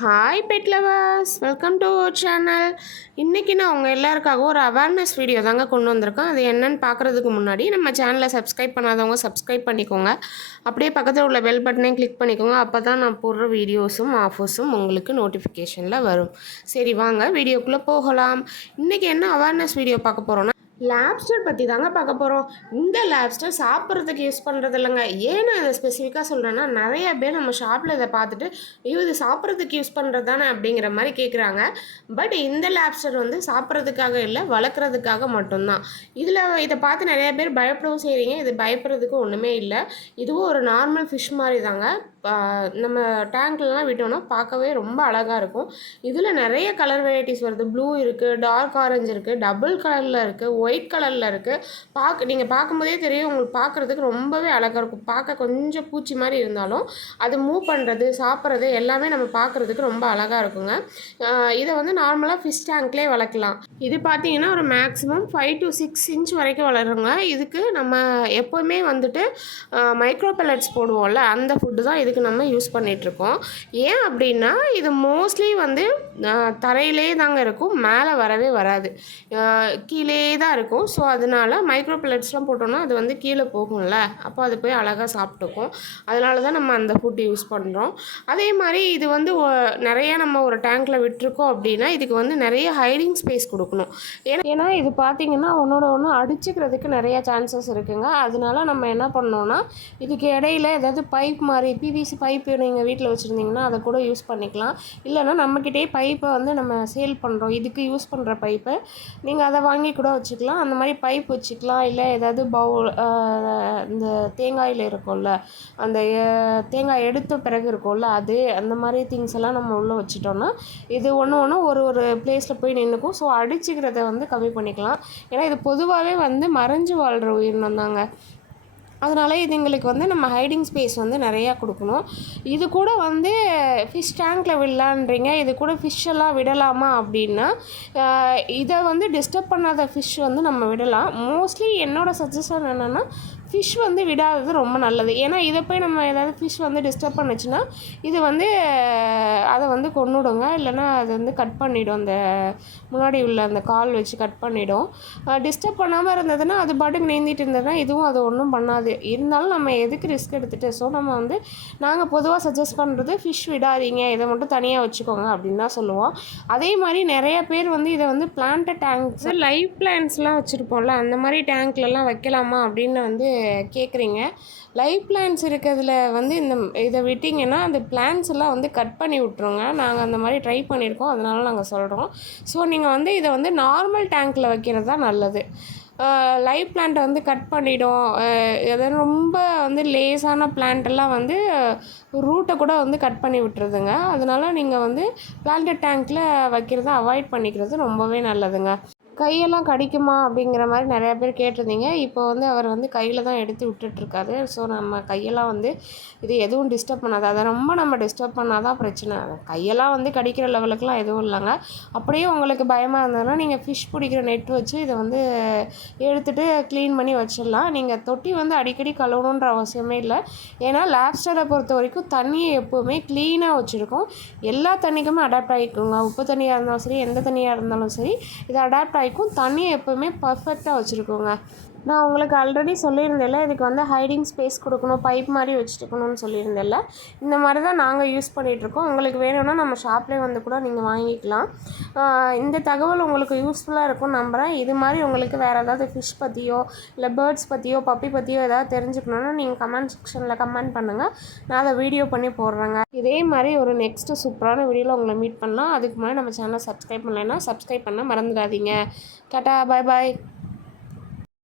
Hi pet lovers, welcome to our channel. இன்றைக்கி நான் உங்கள் எல்லாருக்காகவும் ஒரு அவேர்னஸ் வீடியோ தாங்க கொண்டு வந்திருக்கேன். அது என்னென்னு பார்க்குறதுக்கு முன்னாடி நம்ம சேனலை சப்ஸ்கிரைப் பண்ணாதவங்க சப்ஸ்கிரைப் பண்ணிக்கோங்க. அப்படியே பக்கத்தில் உள்ள பெல் பட்டனையும் கிளிக் பண்ணிக்கோங்க. அப்போ தான் நான் போடுற வீடியோஸும் ஆஃபர்ஸும் உங்களுக்கு நோட்டிஃபிகேஷனில் வரும். சரி வாங்க வீடியோக்குள்ளே போகலாம். இன்றைக்கி என்ன அவேர்னஸ் வீடியோ பார்க்க போகிறோன்னா, லாப்ஸ்டர் பற்றி தாங்க பார்க்க போகிறோம். இந்த லாப்ஸ்டர் சாப்பிட்றதுக்கு யூஸ் பண்ணுறது இல்லைங்க. ஏன் நான் இதை ஸ்பெசிஃபிக்காக சொல்கிறேன்னா, நிறைய பேர் நம்ம ஷாப்பில் இதை பார்த்துட்டு இது சாப்பிட்றதுக்கு யூஸ் பண்ணுறது தானே அப்படிங்கிற மாதிரி கேட்குறாங்க. பட் இந்த லாப்ஸ்டர் வந்து சாப்பிட்றதுக்காக இல்லை, வளர்க்குறதுக்காக மட்டும்தான். இதை பார்த்து நிறைய பேர் பயப்படவும் செய்கிறீங்க. இது பயப்படுறதுக்கு ஒன்றுமே இல்லை. இதுவும் ஒரு நார்மல் ஃபிஷ் மாதிரி தாங்க. நம்ம டேங்க்லலாம் விட்டோம்னா பார்க்கவே ரொம்ப அழகாக இருக்கும். இதில் நிறைய கலர் வெரைட்டிஸ் வருது. ப்ளூ இருக்குது, டார்க் ஆரஞ்சு இருக்குது, டபுள் கலரில் இருக்குது, ஒயிட் கலரில் இருக்குது. நீங்கள் பார்க்கும்போதே தெரியும், உங்களுக்கு பார்க்குறதுக்கு ரொம்பவே அழகாக இருக்கும். பார்க்க கொஞ்சம் பூச்சி மாதிரி இருந்தாலும் அது மூவ் பண்ணுறது, சாப்பிட்றது எல்லாமே நம்ம பார்க்குறதுக்கு ரொம்ப அழகாக இருக்குங்க. இதை வந்து நார்மலாக ஃபிஷ் டேங்க்லேயே வளர்க்கலாம். இது பார்த்தீங்கன்னா ஒரு மேக்ஸிமம் 5 to 6 இன்ச் வரைக்கும் வளருங்க. இதுக்கு நம்ம எப்போவுமே வந்துட்டு மைக்ரோ பெல்லட்ஸ் போடுவோம்ல, அந்த ஃபுட்டு தான் இதுக்கு நம்ம யூஸ் பண்ணிகிட்ருக்கோம். ஏன் அப்படின்னா, இது மோஸ்ட்லி வந்து தரையிலே தாங்க இருக்கும், மேலே வரவே வராது, கீழே தான் இருக்கும். ஸோ அதனால் மைக்ரோ பெல்லட்ஸ்லாம் போட்டோம்னா அது வந்து கீழே போகும்ல, அப்போ அது போய் அழகாக சாப்பிட்டுக்கும். அதனால தான் நம்ம அந்த ஃபுட்டு யூஸ் பண்ணுறோம். அதே மாதிரி இது வந்து நிறைய நம்ம ஒரு டேங்க்கில் விட்டுருக்கோம் அப்படின்னா இதுக்கு வந்து நிறைய ஹைடிங் ஸ்பேஸ் கொடுக்கணும். ஏன்னா இது பார்த்திங்கன்னா ஒன்றோட ஒன்று அடிச்சுக்கிறதுக்கு நிறைய சான்சஸ் இருக்குங்க. அதனால நம்ம என்ன பண்ணோன்னா, இதுக்கு இடையில ஏதாவது பைப் மாதிரி பிவிசி பைப்பு நீங்கள் வீட்டில் வச்சுருந்தீங்கன்னா அதை கூட யூஸ் பண்ணிக்கலாம். இல்லைனா நம்மக்கிட்டே பைப்பை வந்து நம்ம சேல் பண்ணுறோம், இதுக்கு யூஸ் பண்ணுற பைப்பை நீங்கள் அதை வாங்கி கூட வச்சுக்கலாம். அந்த மாதிரி பைப் வச்சுக்கலாம். இல்லை ஏதாவது பவுல், இந்த தேங்காயில் இருக்கும்ல, அந்த தேங்காய் எடுத்த பிறகு இருக்கும்ல, அது அந்த மாதிரி திங்ஸ் எல்லாம் நம்ம உள்ளே வச்சுட்டோன்னா இது ஒன்று ஒரு பிளேஸில் போய் நின்றுக்கும். ஸோ அடிச்சுக்கிறத வந்து கம்மி பண்ணிக்கலாம். ஏன்னா இது பொதுவாகவே வந்து மறைஞ்சு வாழ்கிற உயிரினம் தாங்க. அதனால் இதுங்களுக்கு வந்து நம்ம ஹைடிங் ஸ்பேஸ் வந்து நிறையா கொடுக்கணும். இது கூட வந்து ஃபிஷ் டேங்க்கில் விடலான்றீங்க, இது கூட ஃபிஷ்ஷெல்லாம் விடலாமா அப்படின்னா, இதை வந்து டிஸ்டர்ப் பண்ணாத ஃபிஷ் வந்து நம்ம விடலாம். மோஸ்ட்லி என்னோடய சஜஷன் என்னென்னா, ஃபிஷ் வந்து விடாதது ரொம்ப நல்லது. ஏன்னா இதை போய் நம்ம ஏதாவது ஃபிஷ் வந்து டிஸ்டர்ப் பண்ணுச்சுன்னா இது வந்து அதை வந்து கொன்னுடுங்க, இல்லைனா அது வந்து கட் பண்ணிவிடும். அந்த முன்னாடி உள்ள அந்த கால் வச்சு கட் பண்ணிவிடும். டிஸ்டர்ப் பண்ணாமல் இருந்ததுன்னா அது பாட்டுக்கு நீந்திட்டு இருந்ததுன்னா இதுவும் அது ஒன்றும் பண்ணாது. இருந்தாலும் நம்ம எதுக்கு ரிஸ்க் எடுத்துகிட்டு, ஸோ நம்ம வந்து நாங்கள் பொதுவாக சஜஸ்ட் பண்ணுறது ஃபிஷ் விடாதீங்க, இதை மட்டும் தனியாக வச்சுக்கோங்க அப்படின்னு தான் சொல்லுவோம். அதே மாதிரி நிறைய பேர் வந்து இதை வந்து பிளான்ட் டேங்க்ஸ், லைவ் பிளான்ட்ஸ்லாம் வச்சுருப்போம்ல, அந்த மாதிரி டேங்க்லலாம் வைக்கலாமா அப்படின்னு வந்து கேட்குறீங்க. லைவ் பிளான்ட்ஸ் இருக்கிறதுல வந்து இதை விட்டிங்கன்னா அந்த பிளான்ட்ஸ் எல்லாம் வந்து கட் பண்ணி விட்ருங்க. நாங்கள் அந்த மாதிரி ட்ரை பண்ணியிருக்கோம், அதனால நாங்கள் சொல்கிறோம். ஸோ நீங்கள் வந்து இதை வந்து நார்மல் டேங்க்கில் வைக்கிறது தான் நல்லது. லைவ் பிளான்ட்டை வந்து கட் பண்ணிவிடும். எதாவது ரொம்ப வந்து லேஸான பிளான்ட்டெல்லாம் வந்து ரூட்டை கூட வந்து கட் பண்ணி விட்டுருதுங்க. அதனால நீங்கள் வந்து பிளான்ட் டேங்க்கில் வைக்கிறத அவாய்ட் பண்ணிக்கிறது ரொம்பவே நல்லதுங்க. கையெல்லாம் கடிக்குமா அப்படிங்கிற மாதிரி நிறையா பேர் கேட்டிருந்தீங்க. இப்போ வந்து அவர் வந்து கையில் தான் எடுத்து விட்டுட்ருக்காரு. ஸோ நம்ம கையெல்லாம் வந்து இது எதுவும் டிஸ்டர்ப் பண்ணாது. அதை ரொம்ப நம்ம டிஸ்டர்ப் பண்ணால் தான் பிரச்சனை. கையெல்லாம் வந்து கடிக்கிற லெவலுக்குலாம் எதுவும் இல்லைங்க. அப்படியே உங்களுக்கு பயமாக இருந்ததுன்னா நீங்கள் ஃபிஷ் பிடிக்கிற நெட் வச்சு இதை வந்து எடுத்துகிட்டு க்ளீன் பண்ணி வச்சிடலாம். நீங்கள் தொட்டி வந்து அடிக்கடி கழுவணுன்ற அவசியமே இல்லை. ஏன்னா லாப்ஸ்டரை பொறுத்த வரைக்கும் தண்ணியை எப்போவுமே க்ளீனாக வச்சுருக்கோம். எல்லா தண்ணிக்குமே அடாப்ட் ஆகிக்குங்க. உப்பு தண்ணியாக இருந்தாலும் சரி, எந்த தண்ணியாக இருந்தாலும் சரி, இது அடாப்ட் தண்ணியை எப்போவுமே பர்ஃபெக்டாக வச்சுருக்கோங்க. நான் உங்களுக்கு ஆல்ரெடி சொல்லியிருந்தேன்ல, இதுக்கு வந்து ஹைடிங் ஸ்பேஸ் கொடுக்கணும், பைப் மாதிரி வச்சுருக்கணும்னு சொல்லியிருந்தேன்ல. இந்த மாதிரி தான் நாங்கள் யூஸ் பண்ணிகிட்ருக்கோம். உங்களுக்கு வேணும்னா நம்ம ஷாப்லேயே வந்து கூட நீங்கள் வாங்கிக்கலாம். இந்த தகவல் உங்களுக்கு யூஸ்ஃபுல்லாக இருக்கும்னு நம்புகிறேன். இது மாதிரி உங்களுக்கு வேறு ஏதாவது ஃபிஷ் பற்றியோ இல்லை பேர்ட்ஸ் பற்றியோ பப்பி பற்றியோ ஏதாவது தெரிஞ்சுக்கணுன்னா நீங்கள் கமெண்ட் செக்ஷனில் கமெண்ட் பண்ணுங்கள். நான் அதை வீடியோ பண்ணி போடுறேங்க. இதே மாதிரி ஒரு நெக்ஸ்ட்டு சூப்பரான வீடியோவில் உங்களை மீட் பண்ணலாம். அதுக்கு முன்னாடி நம்ம சேனலை சப்ஸ்கிரைப் பண்ணலைன்னா சப்ஸ்கிரைப் பண்ண மறந்துடாதீங்க. டாடா, பாய் பாய்.